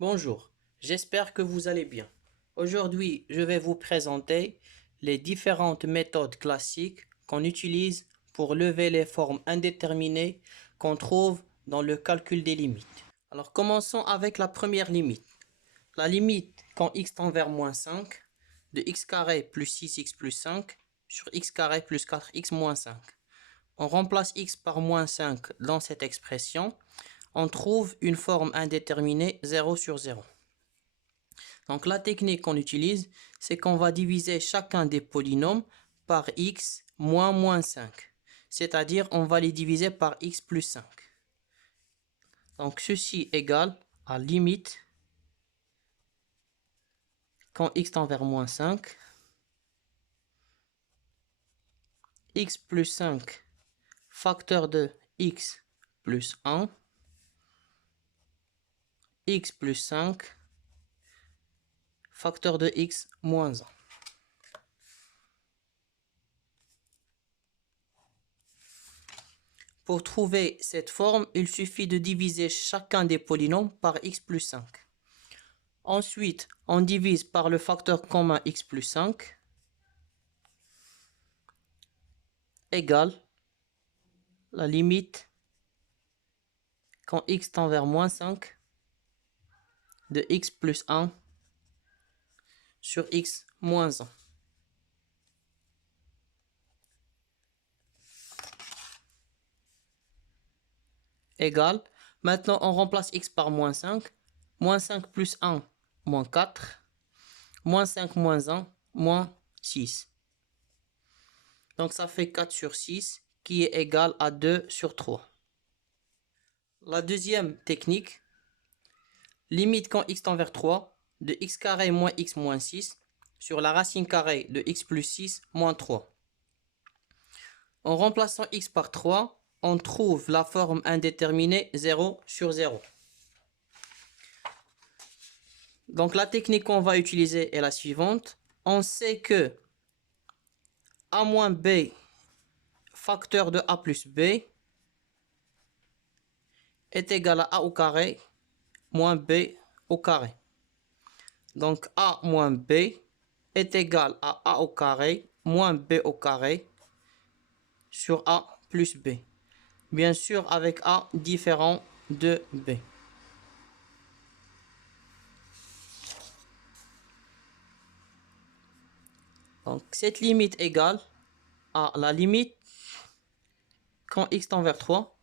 Bonjour, j'espère que vous allez bien. Aujourd'hui, je vais vous présenter les différentes méthodes classiques qu'on utilise pour lever les formes indéterminées qu'on trouve dans le calcul des limites. Alors commençons avec la première limite. La limite quand x tend vers moins 5 de x carré plus 6x plus 5 sur x carré plus 4x moins 5. On remplace x par moins 5 dans cette expression. On trouve une forme indéterminée 0 sur 0. Donc la technique qu'on utilise, c'est qu'on va diviser chacun des polynômes par x moins moins 5. C'est-à-dire on va les diviser par x plus 5. Donc ceci égale à limite quand x tend vers moins 5, x plus 5 facteur de x plus 1, x plus 5 facteur de x moins 1. Pour trouver cette forme, il suffit de diviser chacun des polynômes par x plus 5. Ensuite, on divise par le facteur commun x plus 5 égale la limite quand x tend vers moins 5 de x plus 1 sur x moins 1. Égale, maintenant on remplace x par moins 5. Moins 5 plus 1, moins 4. Moins 5 moins 1, moins 6. Donc ça fait 4 sur 6 qui est égal à 2 sur 3. La deuxième technique, limite quand x tend vers 3 de x carré moins x moins 6 sur la racine carrée de x plus 6 moins 3. En remplaçant x par 3, on trouve la forme indéterminée 0 sur 0. Donc la technique qu'on va utiliser est la suivante. On sait que a moins b facteur de a plus b est égal à a au carré moins b au carré. Donc a moins b est égal à a au carré moins b au carré sur a plus b. Bien sûr avec a différent de b. Donc cette limite égale à la limite quand x tend vers 3.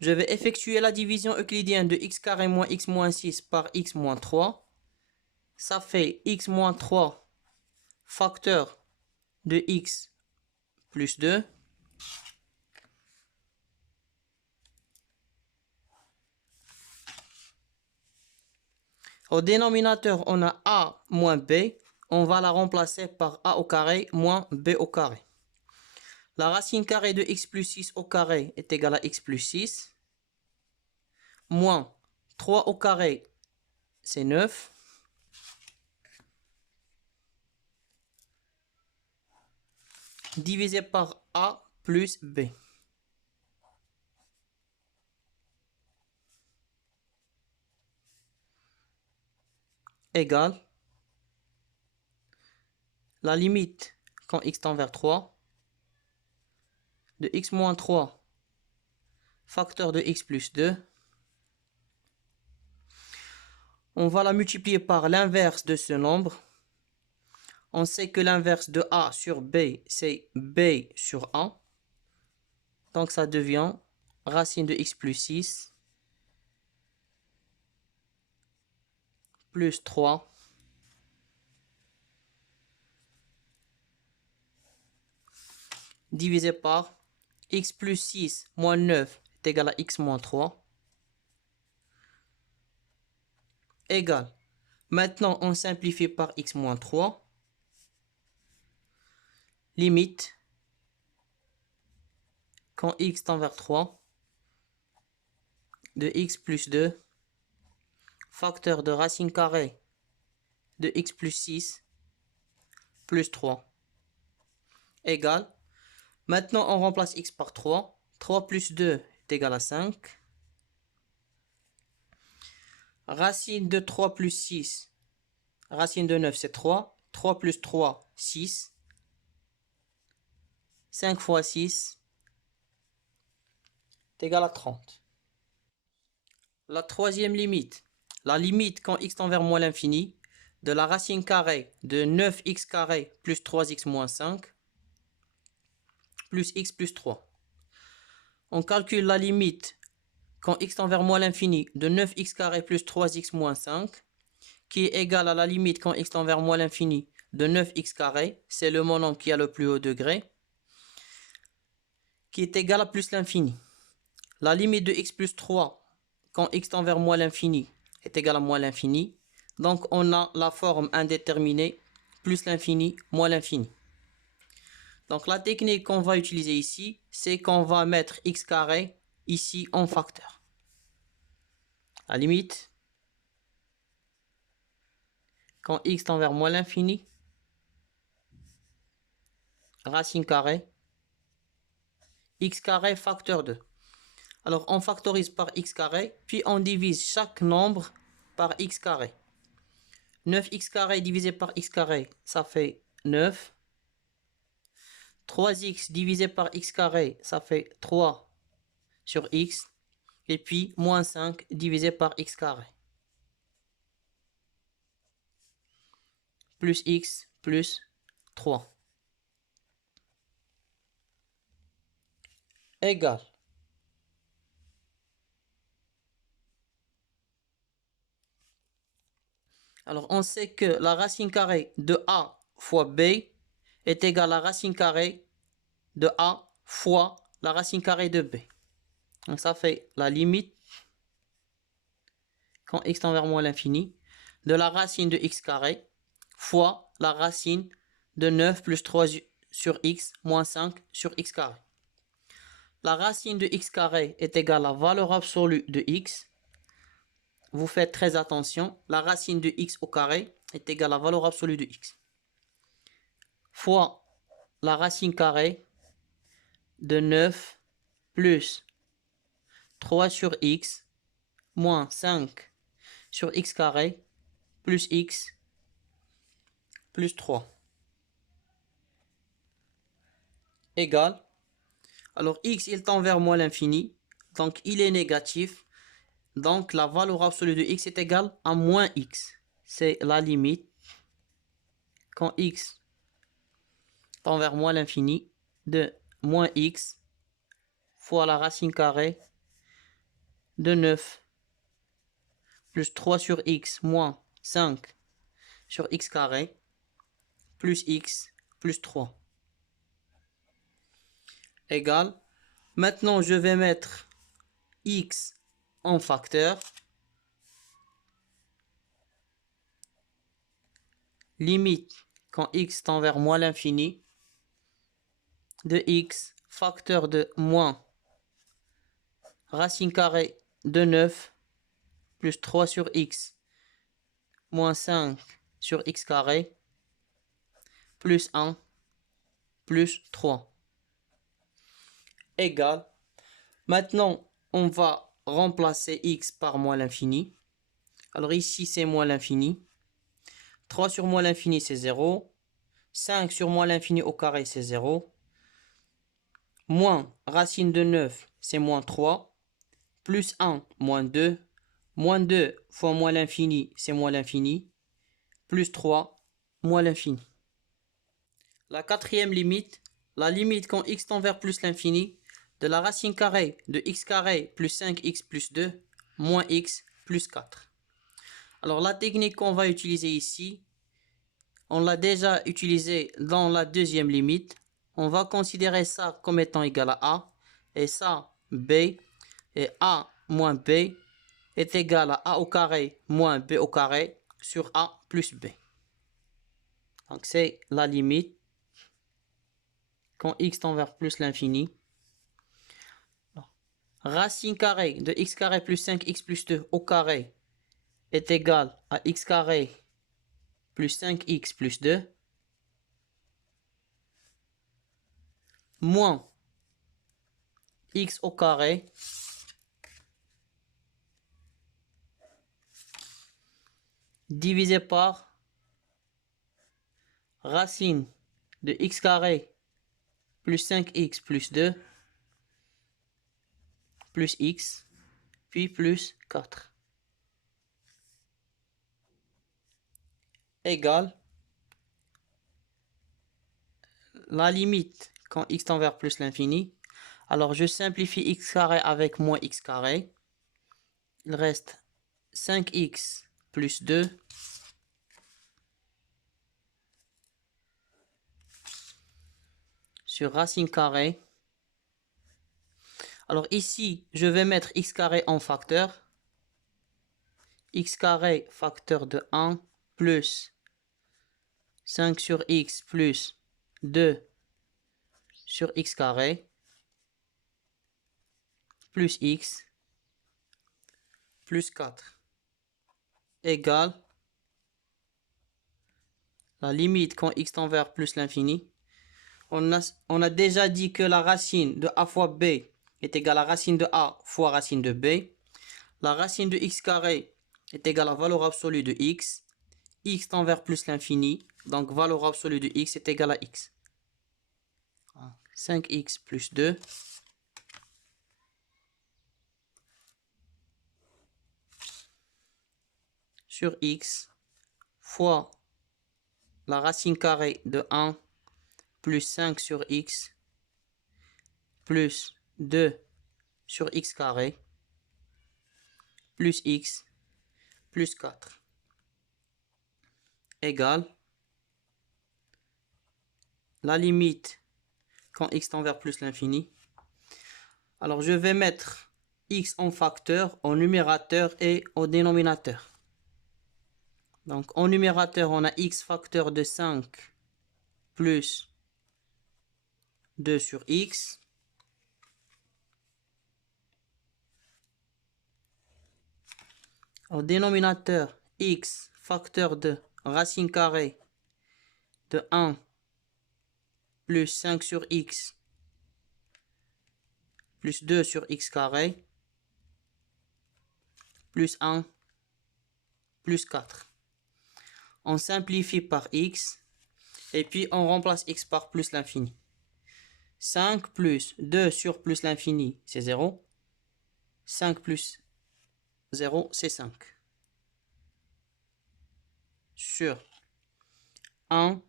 Je vais effectuer la division euclidienne de x carré moins x moins 6 par x moins 3. Ça fait x moins 3 facteur de x plus 2. Au dénominateur, on a a moins b. On va la remplacer par a au carré moins b au carré. La racine carrée de x plus 6 au carré est égale à x plus 6. Moins 3 au carré, c'est 9. Divisé par a plus b. Égale la limite quand x tend vers 3 de x moins 3 facteur de x plus 2. On va la multiplier par l'inverse de ce nombre. On sait que l'inverse de a sur b, c'est b sur a. Donc ça devient racine de x plus 6 plus 3 divisé par x plus 6 moins 9 est égal à x moins 3 égale. Maintenant, on simplifie par x moins 3. Limite quand x tend vers 3 de x plus 2 facteur de racine carrée de x plus 6 plus 3 égale. Maintenant, on remplace x par 3. 3 plus 2 est égal à 5. Racine de 3 plus 6. Racine de 9, c'est 3. 3 plus 3, 6. 5 fois 6 est égal à 30. La troisième limite. La limite quand x tend vers moins l'infini de la racine carrée de 9x carré plus 3x moins 5 plus x plus 3. On calcule la limite quand x tend vers moins l'infini de 9x carré plus 3x moins 5 qui est égale à la limite quand x tend vers moins l'infini de 9x carré, c'est le monombre qui a le plus haut degré, qui est égal à plus l'infini. La limite de x plus 3 quand x tend vers moins l'infini est égal à moins l'infini. Donc on a la forme indéterminée plus l'infini moins l'infini. Donc la technique qu'on va utiliser ici, c'est qu'on va mettre x carré ici en facteur. La limite, quand x tend vers moins l'infini, racine carrée, x carré facteur 2. Alors on factorise par x carré, puis on divise chaque nombre par x carré. 9x carré divisé par x carré, ça fait 9. 3x divisé par x carré, ça fait 3 sur x. Et puis moins 5 divisé par x carré. Plus x plus 3. Égal. Alors on sait que la racine carrée de a fois b est égale à la racine carrée de a fois la racine carrée de b. Donc ça fait la limite quand x tend vers moins l'infini de la racine de x carré fois la racine de 9 plus 3 sur x moins 5 sur x carré. La racine de x carré est égale à la valeur absolue de x. Vous faites très attention, la racine de x au carré est égale à la valeur absolue de x. Fois la racine carrée de 9 plus 3 sur x moins 5 sur x carré plus x plus 3 égale. Alors x il tend vers moins l'infini, donc il est négatif. Donc la valeur absolue de x est égale à moins x. C'est la limite quand x tend vers moins l'infini de moins x fois la racine carrée de 9 plus 3 sur x moins 5 sur x carré plus x plus 3 égale. Maintenant je vais mettre x en facteur. Limite quand x tend vers moins l'infini de x facteur de moins racine carrée de 9 plus 3 sur x moins 5 sur x carré plus 1 plus 3 égale. Maintenant on va remplacer x par moins l'infini. Alors ici c'est moins l'infini. 3 sur moins l'infini c'est 0. 5 sur moins l'infini au carré c'est 0. Moins racine de 9 c'est moins 3. Plus 1 moins 2. Moins 2 fois moins l'infini c'est moins l'infini. Plus 3 moins l'infini. La quatrième limite, la limite quand x tend vers plus l'infini de la racine carrée de x carré plus 5x plus 2 moins x plus 4. Alors la technique qu'on va utiliser ici, on l'a déjà utilisée dans la deuxième limite. On va considérer ça comme étant égal à a et ça b, et a moins b est égal à a au carré moins b au carré sur a plus b. Donc c'est la limite quand x tend vers plus l'infini. Racine carrée de x carré plus 5x plus 2 au carré est égal à x carré plus 5x plus 2 moins x au carré divisé par racine de x carré plus 5x plus 2 plus x, puis plus 4, égale la limite quand x tend vers plus l'infini. Alors je simplifie x carré avec moins x carré. Il reste 5x plus 2 sur racine carrée. Alors ici, je vais mettre x carré en facteur. X carré facteur de 1 plus 5 sur x plus 2 sur x carré plus x plus 4 égale la limite quand x tend vers plus l'infini. On a déjà dit que la racine de a fois b est égale à racine de a fois racine de b. La racine de x carré est égale à la valeur absolue de x. X tend vers plus l'infini, donc valeur absolue de x est égale à x. 5x plus 2 sur x fois la racine carrée de 1 plus 5 sur x plus 2 sur x carré plus x plus 4 égale la limite quand x tend vers plus l'infini. Alors je vais mettre x en facteur, au numérateur et au dénominateur. Donc en numérateur, on a x facteur de 5 plus 2 sur x. Au dénominateur, x facteur de racine carrée de 1 plus 5 sur x plus 2 sur x carré plus 1 plus 4. On simplifie par x et puis on remplace x par plus l'infini. 5 plus 2 sur plus l'infini, c'est 0. 5 plus 0, c'est 5. Sur 1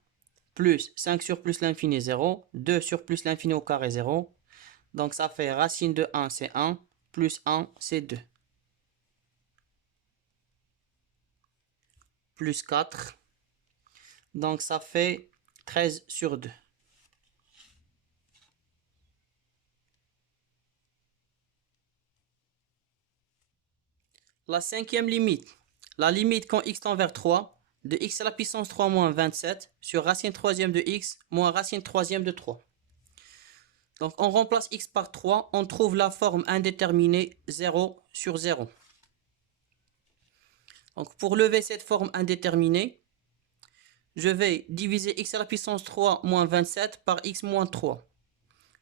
plus 5 sur plus l'infini, 0. 2 sur plus l'infini au carré, 0. Donc ça fait racine de 1, c'est 1. Plus 1, c'est 2. Plus 4. Donc ça fait 13 sur 2. La cinquième limite. La limite quand x tend vers 3, de x à la puissance 3 moins 27 sur racine troisième de x moins racine troisième de 3. Donc on remplace x par 3, on trouve la forme indéterminée 0 sur 0. Donc pour lever cette forme indéterminée, je vais diviser x à la puissance 3 moins 27 par x moins 3.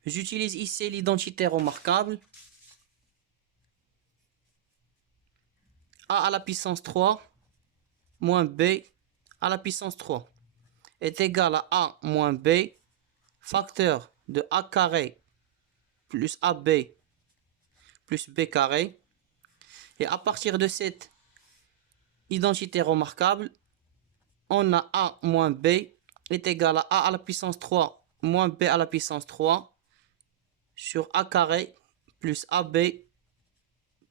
J'utilise ici l'identité remarquable. A à la puissance 3 moins b à la puissance 3 est égal à a moins b facteur de a carré plus ab plus b carré. Et à partir de cette identité remarquable, on a a moins b est égal à a la puissance 3 moins b à la puissance 3 sur a carré plus ab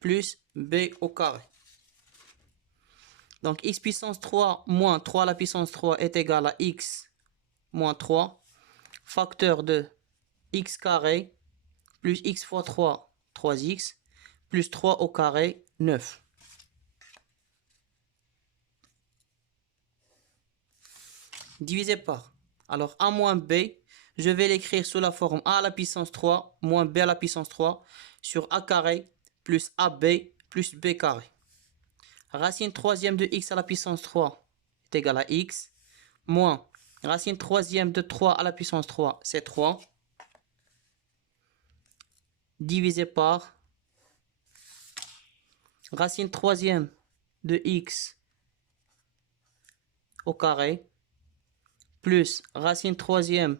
plus b au carré. Donc x puissance 3 moins 3 à la puissance 3 est égal à x moins 3 facteur de x carré plus x fois 3, 3x, plus 3 au carré, 9. Divisé par. Alors a moins b, je vais l'écrire sous la forme a à la puissance 3 moins b à la puissance 3 sur a carré plus ab plus b carré. Racine troisième de x à la puissance 3 est égal à x, moins racine troisième de 3 à la puissance 3, c'est 3, divisé par racine troisième de x au carré plus racine troisième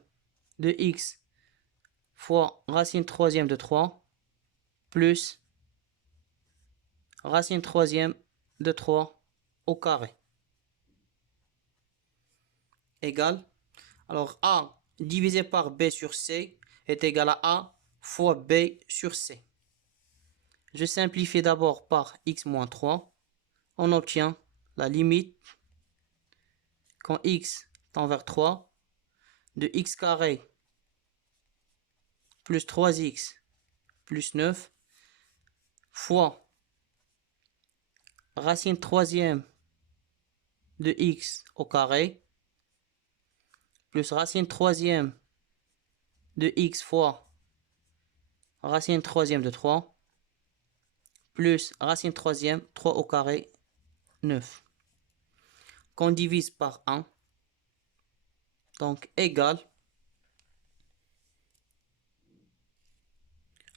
de x fois racine troisième de 3 plus racine troisième de 3 au carré égale, alors a divisé par b sur c est égal à a fois b sur c. Je simplifie d'abord par x moins 3. On obtient la limite quand x tend vers 3 de x carré plus 3x plus 9 fois racine troisième de x au carré plus racine troisième de x fois racine troisième de 3 plus racine troisième 3 au carré 9 qu'on divise par 1 donc égal,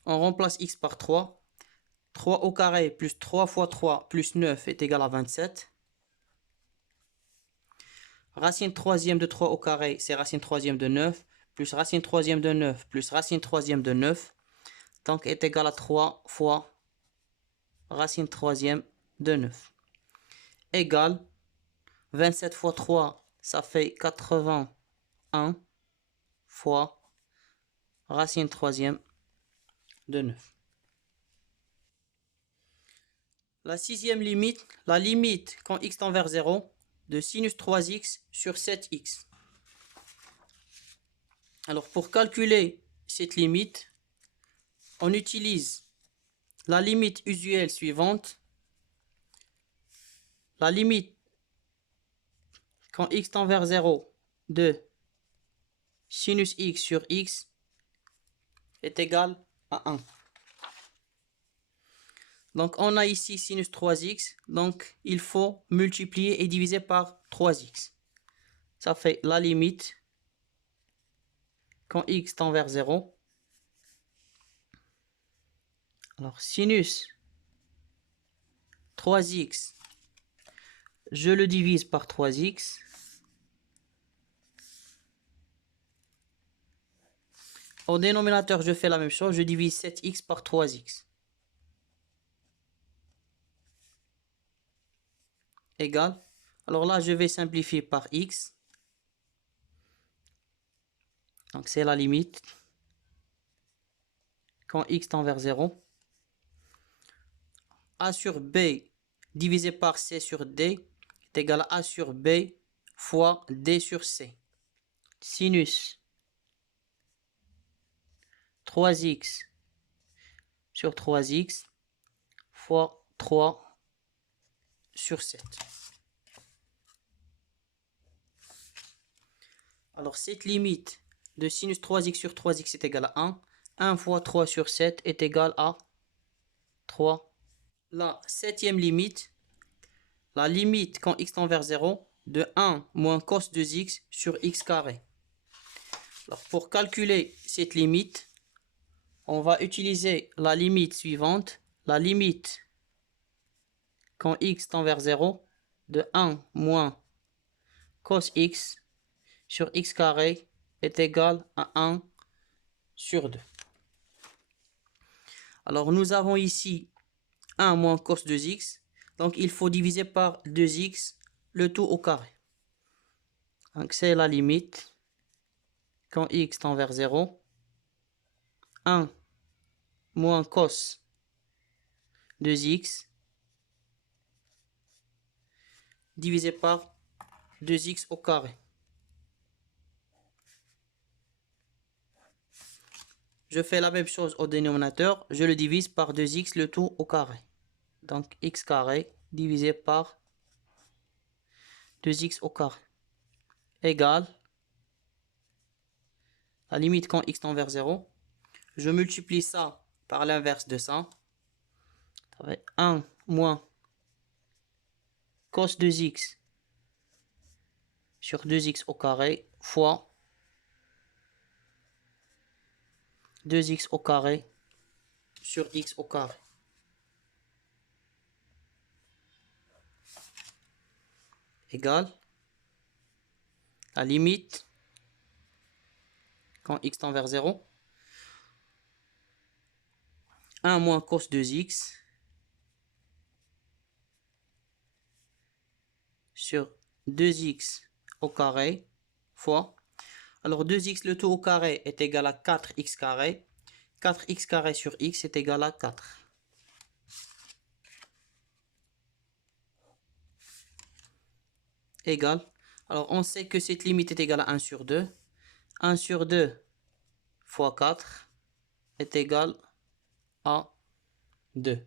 on remplace x par 3 au carré plus 3 fois 3 plus 9 est égal à 27. Racine troisième de 3 au carré, c'est racine troisième de 9, plus racine troisième de 9, plus racine troisième de 9, donc est égal à 3 fois racine troisième de 9. Égal, 27 fois 3, ça fait 81 fois racine troisième de 9. La sixième limite, la limite quand x tend vers 0 de sinus 3x sur 7x. Alors pour calculer cette limite, on utilise la limite usuelle suivante. La limite quand x tend vers 0 de sinus x sur x est égal à 1. Donc on a ici sinus 3x, donc il faut multiplier et diviser par 3x. Ça fait la limite quand x tend vers 0. Alors sinus 3x, je le divise par 3x. Au dénominateur, je fais la même chose, je divise 7x par 3x. Égal. Alors là, je vais simplifier par x. Donc c'est la limite quand x tend vers 0. A sur b divisé par c sur d est égal à a sur b fois d sur c. Sinus 3x sur 3x fois 3 sur 7. Alors cette limite de sinus 3x sur 3x est égal à 1. 1 fois 3 sur 7 est égal à 3. La septième limite, la limite quand x tend vers 0 de 1 moins cos 2x sur x carré. Alors pour calculer cette limite, on va utiliser la limite suivante. La limite quand x tend vers 0 de 1 moins cos x sur x carré est égal à 1 sur 2. Alors nous avons ici 1 moins cos 2x. Donc il faut diviser par 2x le tout au carré. Donc c'est la limite quand x tend vers 0. 1 moins cos 2x divisé par 2x au carré. Je fais la même chose au dénominateur. Je le divise par 2x le tout au carré. Donc x carré divisé par 2x au carré égale la limite quand x tend vers 0. Je multiplie ça par l'inverse de ça. Ça fait 1 moins cos 2x sur 2x au carré fois 2x au carré sur x au carré. Égale la limite quand x tend vers 0. 1 moins cos 2x sur 2x au carré fois. Alors 2x le tout au carré est égal à 4x carré. 4x carré sur x est égal à 4. Égal. Alors on sait que cette limite est égale à 1 sur 2. 1 sur 2 fois 4 est égal à 2.